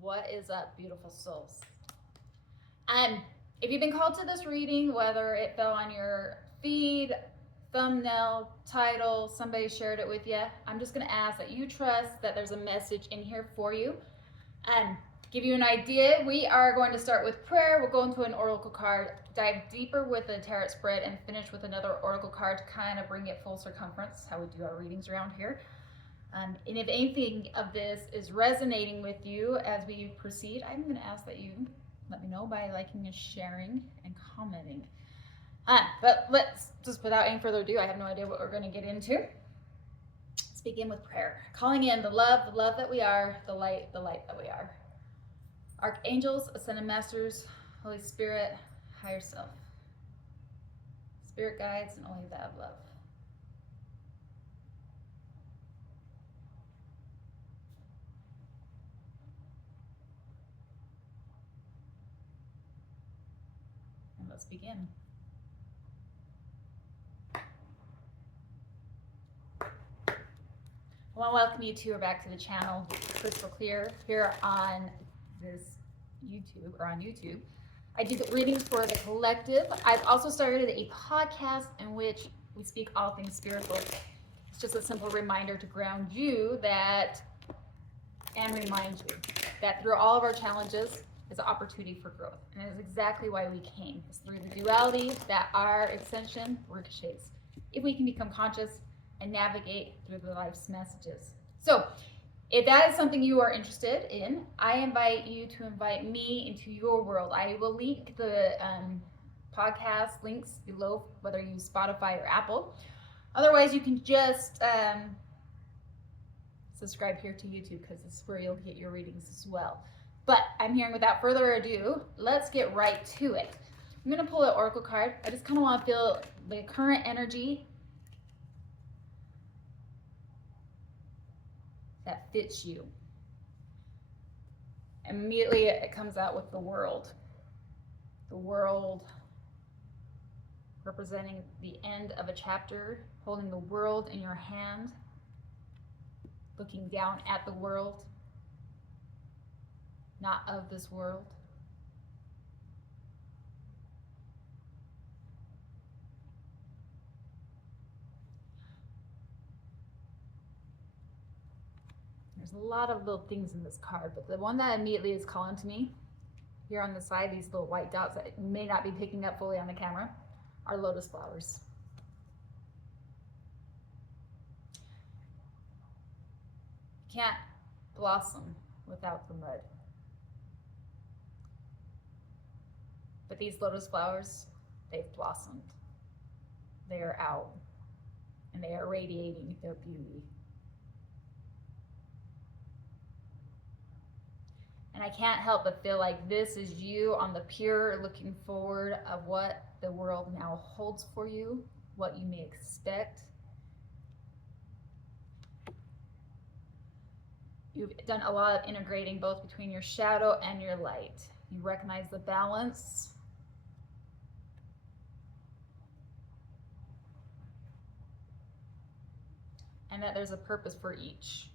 What is up, beautiful souls? If you've been called to this reading, whether it fell on your feed, thumbnail, title, somebody shared it with you, I'm just going to ask that you trust that there's a message in here for you. To give you an idea, we are going to start with prayer. We'll go into an oracle card, dive deeper with the tarot spread, and finish with another oracle card to kind of bring it full circumference, how we do our readings around here. And if anything of this is resonating with you as we proceed, I'm going to ask that you let me know by liking and sharing and commenting. But let's just, without any further ado, I have no idea what we're going to get into. Let's begin with prayer. Calling in the love that we are, the light that we are. Archangels, ascended masters, Holy Spirit, higher self. Spirit guides and only that of love. Let's begin. I want to welcome you to or back to the channel, Crystalclear, here on this YouTube, or on YouTube. I do the readings for the collective. I've also started a podcast in which we speak all things spiritual. It's just a simple reminder to ground you that, and remind you that through all of our challenges, is an opportunity for growth. And it is exactly why we came. It's through the duality that our ascension ricochets. If we can become conscious and navigate through the life's messages. So, if that is something you are interested in, I invite you to invite me into your world. I will link the podcast links below, whether you use Spotify or Apple. Otherwise, you can just subscribe here to YouTube, because this is where you'll get your readings as well. But I'm hearing, without further ado, let's get right to it. I'm going to pull an oracle card. I just kind of want to feel the current energy that fits you. Immediately it comes out with the world. The world representing the end of a chapter, holding the world in your hand, looking down at the world. Not of this world. There's a lot of little things in this card, but the one that immediately is calling to me, here on the side, these little white dots that you may not be picking up fully on the camera, are lotus flowers. You can't blossom without the mud. But these lotus flowers, they've blossomed. They are out, and they are radiating their beauty. And I can't help but feel like this is you on the pure looking forward of what the world now holds for you, what you may expect. You've done a lot of integrating both between your shadow and your light. You recognize the balance. And that there's a purpose for each.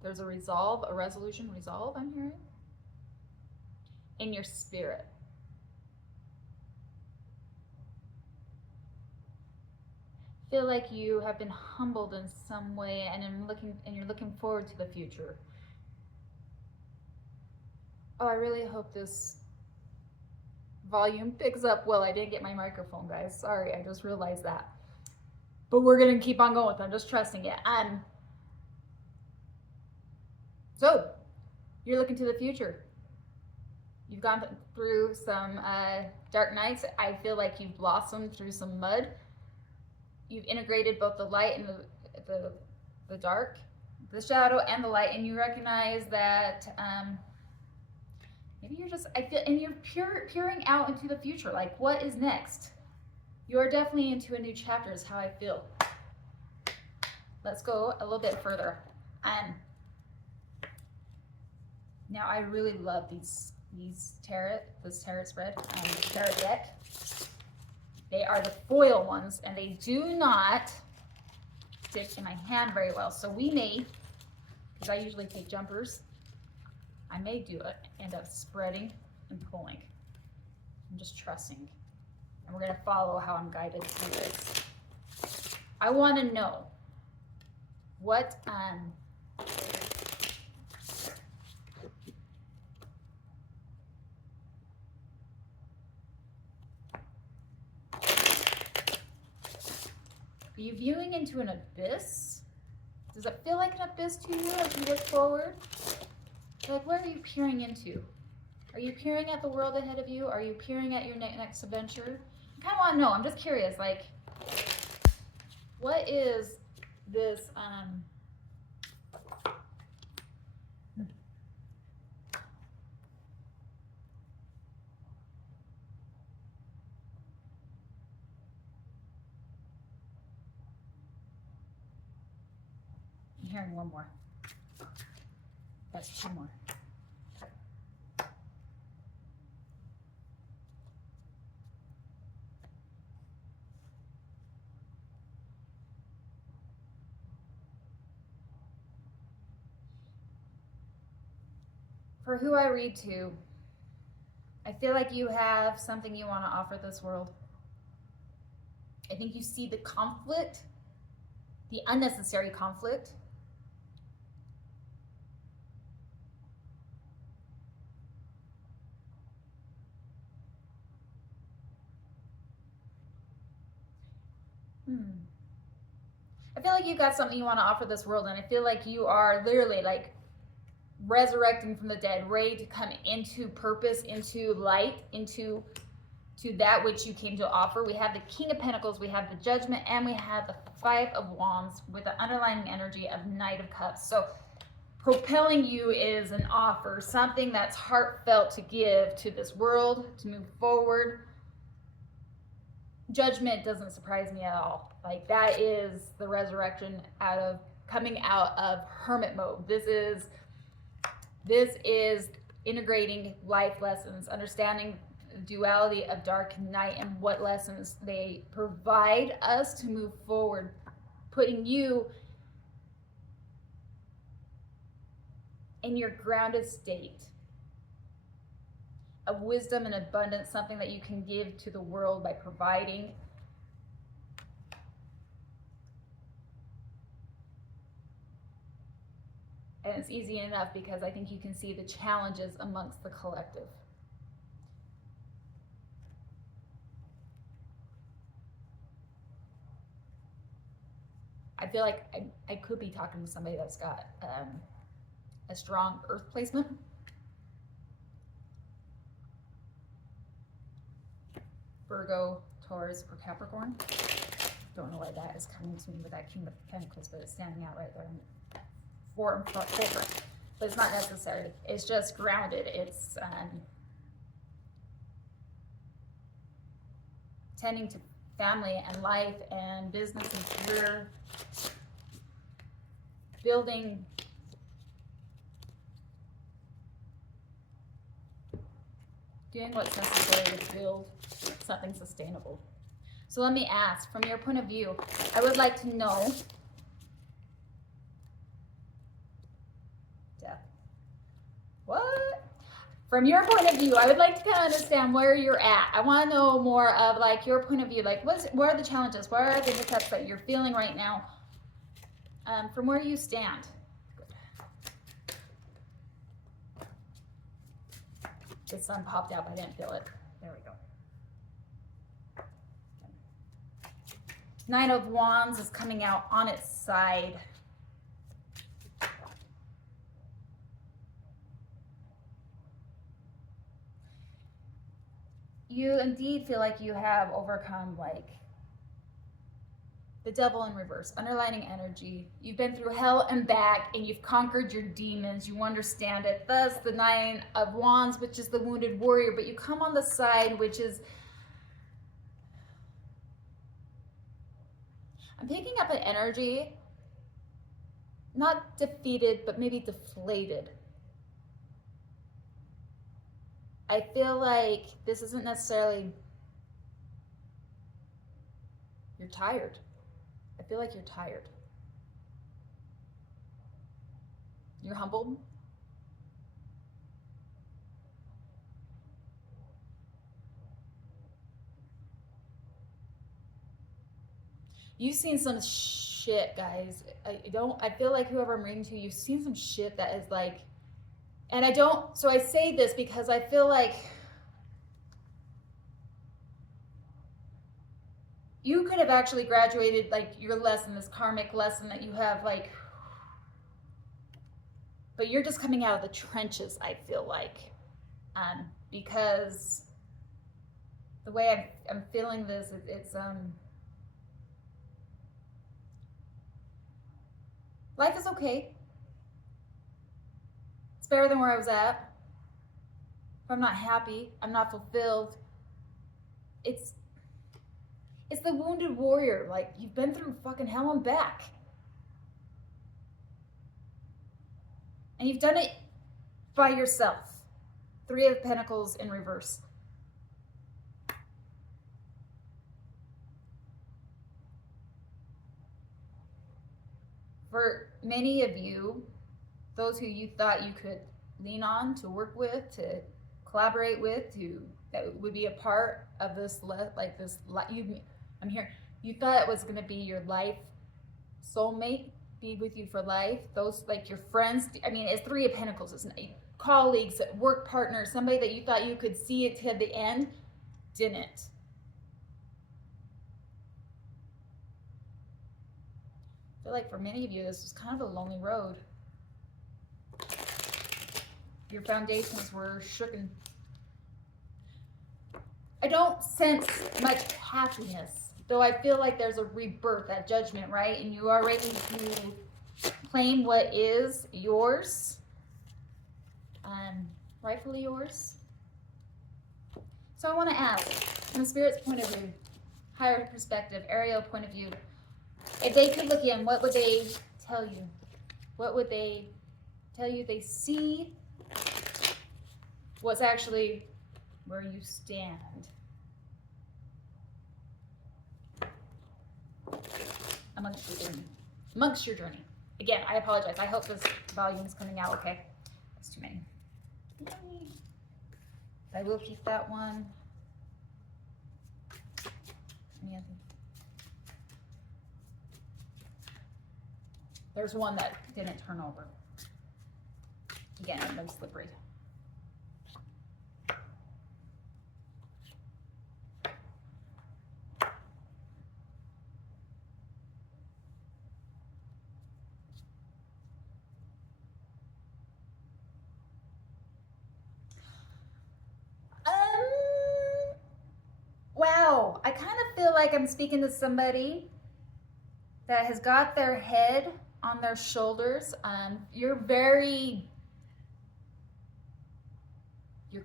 There's a resolve, a resolution, resolve, I'm hearing, in your spirit. Feel like you have been humbled in some way, and you're looking forward to the future. Oh, I really hope this volume picks up well. I didn't get my microphone, guys. Sorry, I just realized that. But we're gonna keep on going with it. I'm just trusting it. So, you're looking to the future. You've gone through some dark nights. I feel like you've blossomed through some mud. You've integrated both the light and the dark, the shadow and the light, and you recognize that maybe you're just, I feel, and you're peering out into the future. Like, what is next? You're definitely into a new chapter is how I feel. Let's go a little bit further. Now I really love this tarot spread, tarot deck. They are the foil ones, and they do not stick in my hand very well. So we may, because I usually take jumpers, I may do it, end up spreading and pulling. I'm just trusting. And we're gonna follow how I'm guided through this. I wanna know what, are you viewing into an abyss? Does it feel like an abyss to you as you look forward? Like, where are you peering into? Are you peering at the world ahead of you? Are you peering at your next adventure? I kind of want to know. I'm just curious. Like, what is this? I'm hearing one more. That's two more. For who I read to, I feel like you have something you want to offer this world. I think you see the conflict, the unnecessary conflict. I feel like you got something you want to offer this world, and I feel like you are literally like resurrecting from the dead, ready to come into purpose, into light, into that which you came to offer. We have the King of Pentacles, we have the Judgment, and we have the Five of Wands with the underlying energy of Knight of Cups. So propelling you is an offer, something that's heartfelt to give to this world, to move forward. Judgment doesn't surprise me at all. Like, that is the resurrection coming out of hermit mode. This is integrating life lessons, understanding the duality of dark and night and what lessons they provide us to move forward, putting you in your grounded state of wisdom and abundance, something that you can give to the world by providing. And it's easy enough because I think you can see the challenges amongst the collective. I feel like I could be talking to somebody that's got a strong earth placement. Virgo, Taurus, or Capricorn. Don't know why that is coming to me with that King of Pentacles, but it's standing out right there. Form, but it's not necessary. It's just grounded. It's tending to family and life and business and career, building doing what's necessary to build something sustainable. So let me ask, from your point of view, I would like to know what? From your point of view, I would like to kind of understand where you're at. I want to know more of like your point of view. Like, what are the challenges? What are the hiccups that you're feeling right now? From where you stand. The sun popped out, but I didn't feel it. There we go. Nine of Wands is coming out on its side. You indeed feel like you have overcome like the devil in reverse, underlining energy. You've been through hell and back and you've conquered your demons. You understand it. Thus the Nine of Wands, which is the wounded warrior, but you come on the side, which is, I'm picking up an energy, not defeated, but maybe deflated. I feel like this isn't necessarily You're tired. I feel like you're tired. You're humbled. You've seen some shit, guys. I feel like whoever I'm reading to, you've seen some shit that is like, and so I say this because I feel like you could have actually graduated like your lesson, this karmic lesson that you have, like, but you're just coming out of the trenches, I feel like, because the way I'm feeling this, it's life is okay. It's better than where I was at. If I'm not happy, I'm not fulfilled. It's the wounded warrior. Like, you've been through fucking hell and back. And you've done it by yourself. 3 of Pentacles in reverse. For many of you, those who you thought you could lean on, to work with, to collaborate with, that would be a part of this, I'm here. You thought it was going to be your life soulmate, be with you for life. Those, like, your friends. I mean, it's 3 of Pentacles. It's colleagues, work partners, somebody that you thought you could see it to the end, didn't. I feel like for many of you, this was kind of a lonely road. Your foundations were shooken. I don't sense much happiness, though I feel like there's a rebirth, that judgment, right? And you are ready to claim what is yours, rightfully yours. So I want to ask, from the Spirit's point of view, higher perspective, aerial point of view, if they could look in, what would they tell you? What would they tell you? They see what's actually where you stand. Amongst your journey. Again, I apologize. I hope this volume is coming out okay. That's too many. I will keep that one. Yeah. There's one that didn't turn over. Again, no slippery. Wow, I kind of feel like I'm speaking to somebody that has got their head on their shoulders. You're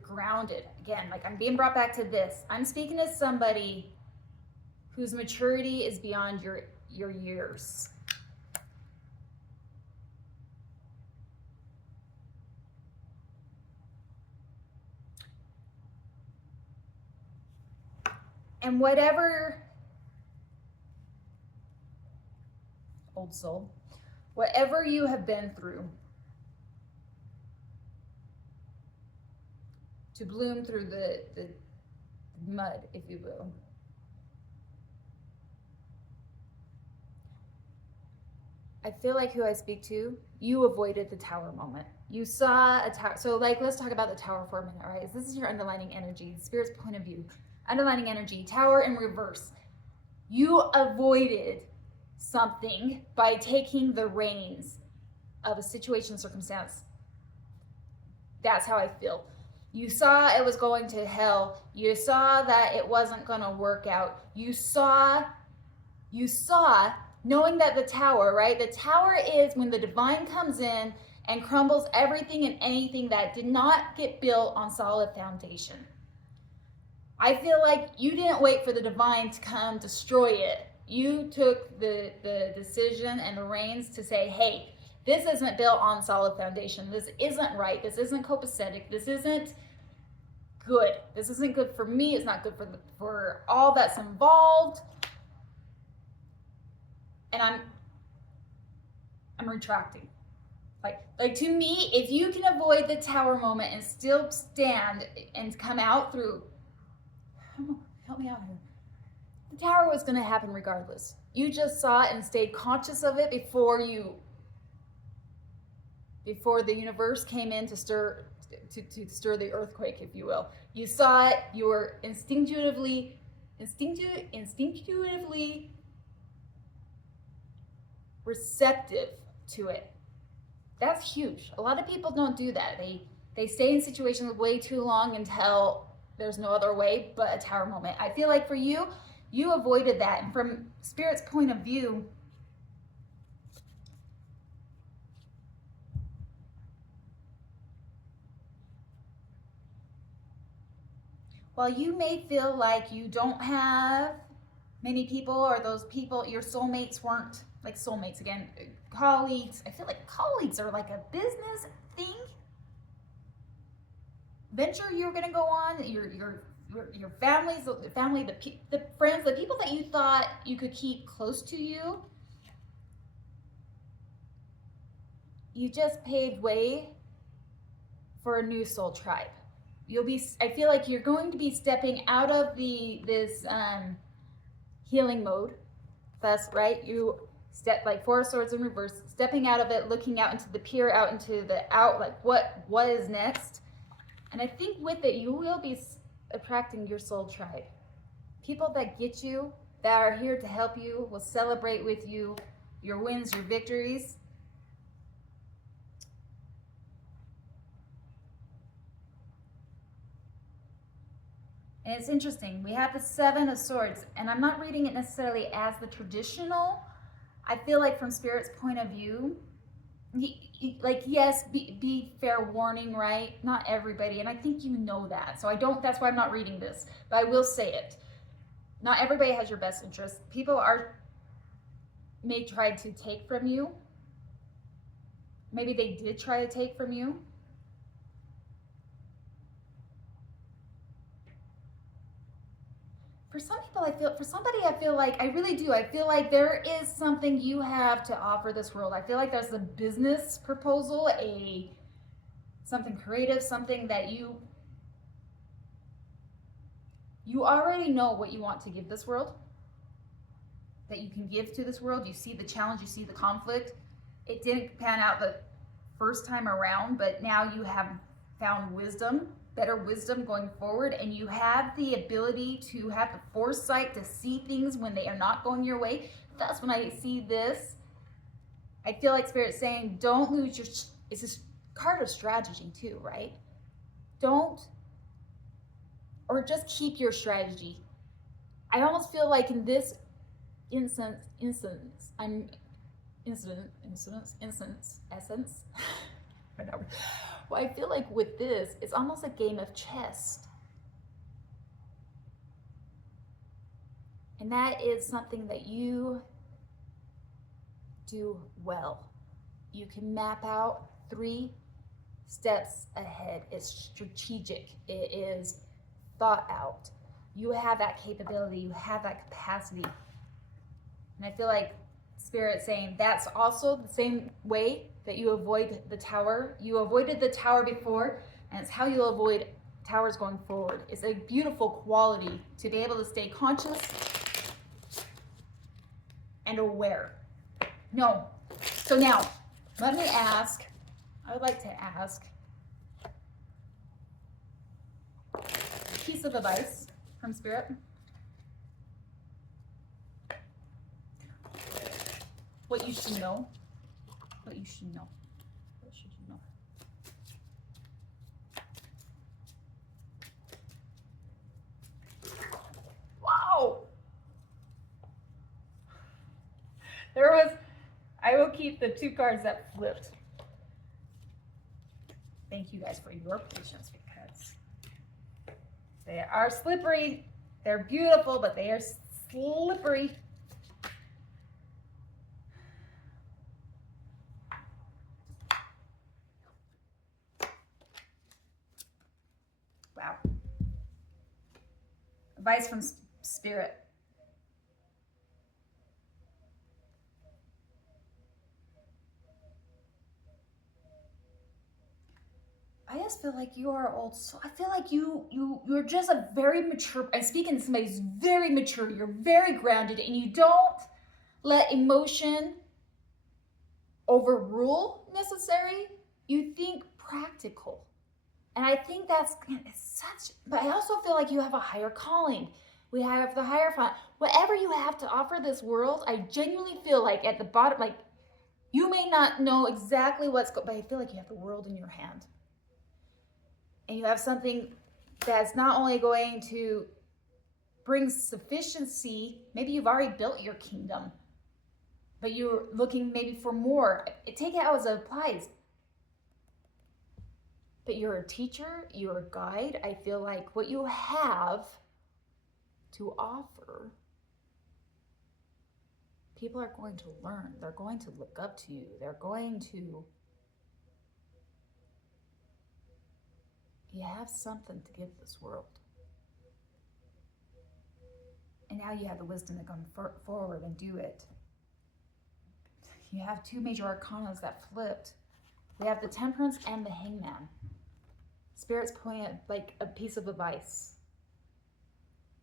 grounded. Again, like, I'm being brought back to this. I'm speaking to somebody whose maturity is beyond your years. And whatever, old soul, whatever you have been through to bloom through the mud, if you will, I feel like who I speak to, you avoided the tower moment. You saw a tower. So, like, let's talk about the tower for a minute, all right? This is your underlining energy, Spirit's point of view. Underlining energy, tower in reverse. You avoided something by taking the reins of a situation, circumstance. That's how I feel. You saw it was going to hell. You saw that it wasn't going to work out. You saw, knowing that the tower, right? The tower is when the divine comes in and crumbles everything and anything that did not get built on solid foundation. I feel like you didn't wait for the divine to come destroy it. You took the decision and the reins to say, hey, this isn't built on solid foundation. This isn't right. This isn't copacetic. This isn't good. This isn't good for me. It's not good for all that's involved. And I'm retracting. Like to me, if you can avoid the tower moment and still stand and come out through, help me out here. The tower was going to happen regardless. You just saw it and stayed conscious of it before the universe came in to stir the earthquake, if you will. You saw it. You were instinctively receptive to it. That's huge. A lot of people don't do that. They stay in situations way too long until there's no other way but a tower moment. I feel like for you, you avoided that. And from Spirit's point of view, while you may feel like you don't have many people, or those people, your soulmates weren't like soulmates again, colleagues. I feel like colleagues are like a business thing, venture you're gonna go on. Your families, the family, the friends, the people that you thought you could keep close to you. You just paved way for a new soul tribe. I feel like you're going to be stepping out of this healing mode. That's right. You step like Four of Swords in reverse, stepping out of it, looking out into the pure, out into the out, like what is next. And I think with it, you will be attracting your soul tribe. People that get you, that are here to help you, will celebrate with you your wins, your victories. And it's interesting. We have the Seven of Swords, and I'm not reading it necessarily as the traditional. I feel like from Spirit's point of view, like, yes, be fair warning, right? Not everybody, and I think you know that. So that's why I'm not reading this, but I will say it. Not everybody has your best interest. People may try to take from you. Maybe they did try to take from you. For some people, I feel like, I really do. I feel like there is something you have to offer this world. I feel like there's a business proposal, something creative, something that you already know what you want to give this world, that you can give to this world. You see the challenge, you see the conflict. It didn't pan out the first time around, but now you have found wisdom, better wisdom going forward, and you have the ability to have the foresight to see things when they are not going your way. That's when I see this. I feel like Spirit's saying, don't lose it's this card of strategy too, right? Or just keep your strategy. I almost feel like in this essence, whatever. Well, I feel like with this, it's almost a game of chess. And that is something that you do well. You can map out 3 steps ahead. It's strategic. It is thought out. You have that capability. You have that capacity. And I feel like Spirit saying that's also the same way that you avoid the tower. You avoided the tower before, and it's how you'll avoid towers going forward. It's a beautiful quality to be able to stay conscious and aware. No. So now, I would like to ask a piece of advice from Spirit. What you should know. What you should know. What should you know? Wow! I will keep the 2 cards that flipped. Thank you guys for your patience, because they are slippery. They're beautiful, but they are slippery. Wow. Advice from Spirit. I just feel like you are old. So I feel like you're just a very mature. I speak in somebody who's very mature. You're very grounded, and you don't let emotion overrule necessary. You think practical, and I think that's such. But I also feel like you have a higher calling. We have the higher fun. Whatever you have to offer this world, I genuinely feel like at the bottom, like you may not know exactly what's going, but I feel like you have the world in your hand. And you have something that's not only going to bring sufficiency, maybe you've already built your kingdom, but you're looking maybe for more. Take it as it applies. But you're a teacher, you're a guide. I feel like what you have to offer, people are going to learn. They're going to look up to you. They're going to, you have something to give this world. And now you have the wisdom to come forward and do it. You have two major arcanas that flipped. We have the Temperance and the Hangman. Spirit's pointing at like a piece of advice.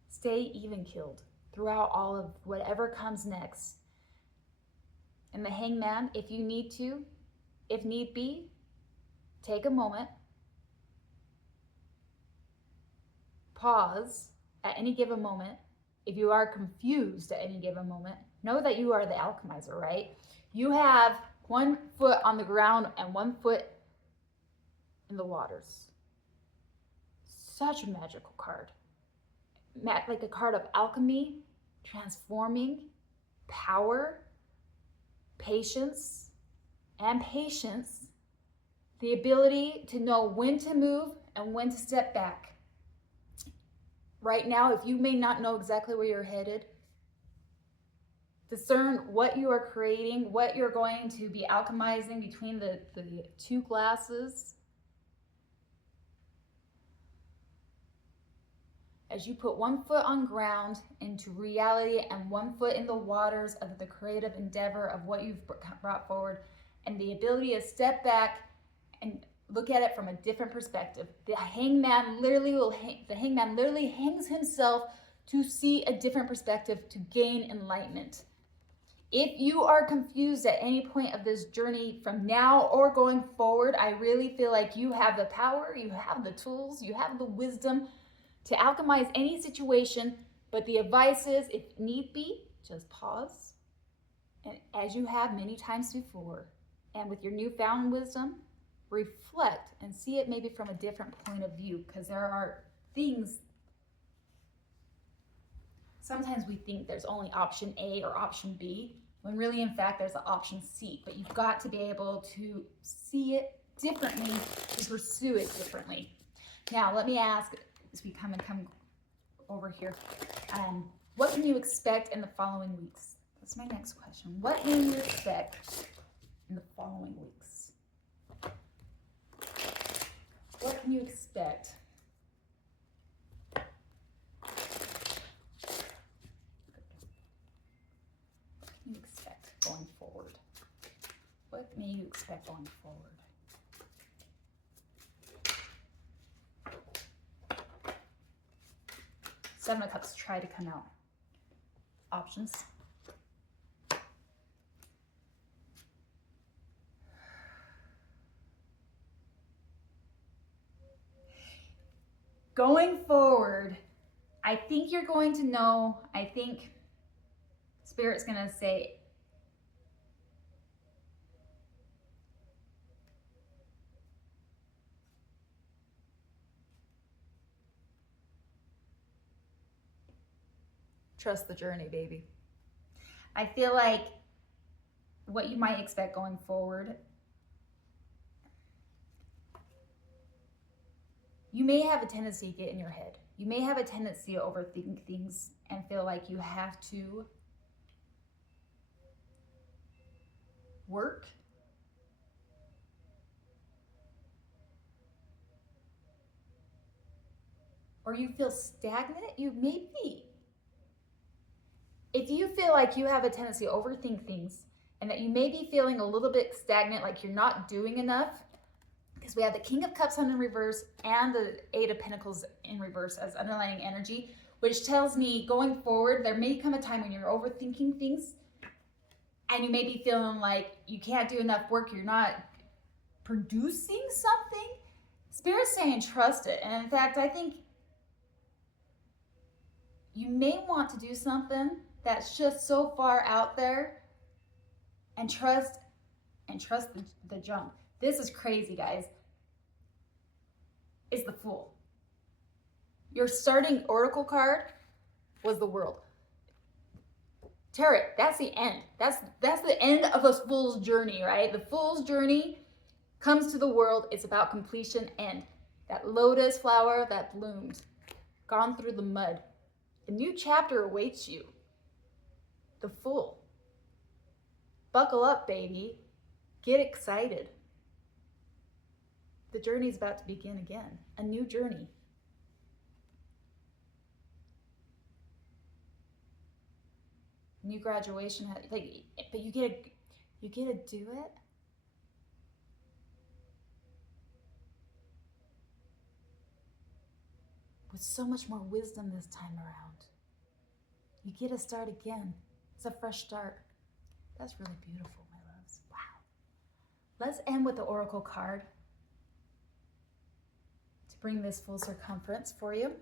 Stay even-keeled throughout all of whatever comes next. And the Hangman, if you need to, if need be, take a moment, pause at any given moment. If you are confused at any given moment, know that you are the alchemizer, right? You have one foot on the ground and one foot in the waters. Such a magical card. Like a card of alchemy, transforming, power, patience, and patience. The ability to know when to move and when to step back. Right now, if you may not know exactly where you're headed, discern what you are creating, what you're going to be alchemizing between the two glasses. As you put one foot on ground into reality and one foot in the waters of the creative endeavor of what you've brought forward, and the ability to step back and look at it from a different perspective. The hangman literally hangs himself to see a different perspective, to gain enlightenment. If you are confused at any point of this journey from now or going forward, I really feel like you have the power, you have the tools, you have the wisdom to alchemize any situation. But the advice is, if need be, just pause. And as you have many times before, and with your newfound wisdom, reflect and see it maybe from a different point of view, because there are things, sometimes we think there's only option A or option B, when really in fact there's an option C, but you've got to be able to see it differently and pursue it differently. Now let me ask, as we come over here, what can you expect in the following weeks? That's my next question. What can you expect in the following weeks? What can you expect? What can you expect going forward? What may you expect going forward? Seven of Cups, try to come out. Options. Going forward, I think you're going to know, I think Spirit's going to say, trust the journey, baby. I feel like what you might expect going forward, you may have a tendency to get in your head. You may have a tendency to overthink things and feel like you have to work. Or you feel stagnant, you may be. If you feel like you have a tendency to overthink things and that you may be feeling a little bit stagnant, like you're not doing enough, because we have the King of Cups in reverse and the Eight of Pentacles in reverse as underlying energy, which tells me going forward, there may come a time when you're overthinking things and you may be feeling like you can't do enough work, you're not producing something. Spirit's saying trust it. And in fact, I think you may want to do something that's just so far out there and trust the jump. This is crazy, guys. Is the Fool. Your starting oracle card was the World. Tarot, that's the end. That's the end of a fool's journey, right? The fool's journey comes to the world. It's about completion, end. That lotus flower that bloomed, gone through the mud. A new chapter awaits you. The Fool. Buckle up, baby. Get excited. The journey's about to begin again. A new journey. New graduation, like, but you get to do it. With so much more wisdom this time around. You get to start again. It's a fresh start. That's really beautiful, my loves. Wow. Let's end with the Oracle card to bring this full circumference for you.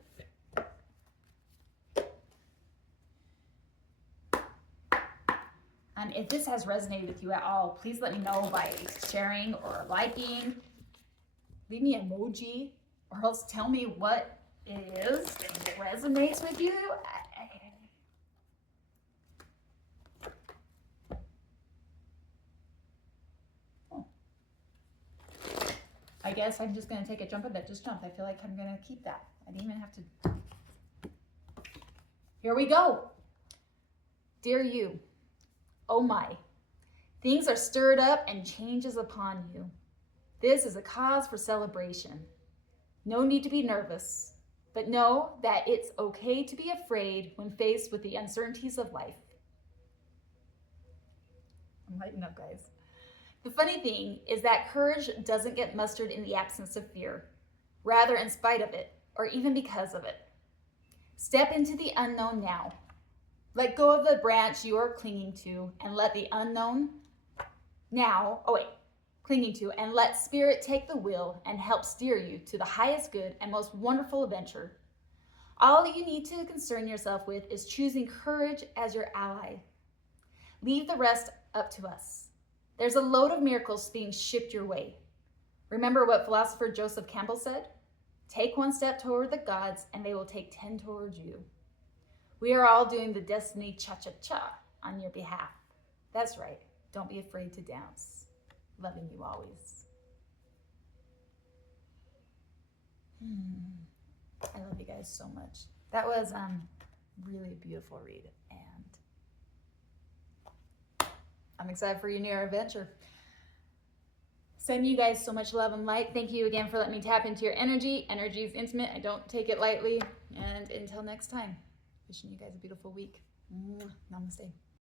And if this has resonated with you at all, please let me know by sharing or liking. Leave me an emoji, or else tell me what it is that resonates with you. I guess I'm just going to take a jump at that. Just jump. I feel like I'm going to keep that. I didn't even have to. Here we go. Dear you, oh my, things are stirred up and changes upon you. This is a cause for celebration. No need to be nervous, but know that it's okay to be afraid when faced with the uncertainties of life. I'm lighting up, guys. The funny thing is that courage doesn't get mustered in the absence of fear, rather in spite of it, or even because of it. Step into the unknown now. Let go of the branch you are clinging to and let the unknown now, clinging to, and let Spirit take the wheel and help steer you to the highest good and most wonderful adventure. All you need to concern yourself with is choosing courage as your ally. Leave the rest up to us. There's a load of miracles being shipped your way. Remember what philosopher Joseph Campbell said? Take one step toward the gods and they will take 10 towards you. We are all doing the destiny cha-cha-cha on your behalf. That's right. Don't be afraid to dance. Loving you always. I love you guys so much. That was really a beautiful read, and I'm excited for your new adventure. Sending you guys so much love and light. Thank you again for letting me tap into your energy. Energy is intimate. I don't take it lightly. And until next time, wishing you guys a beautiful week. Namaste.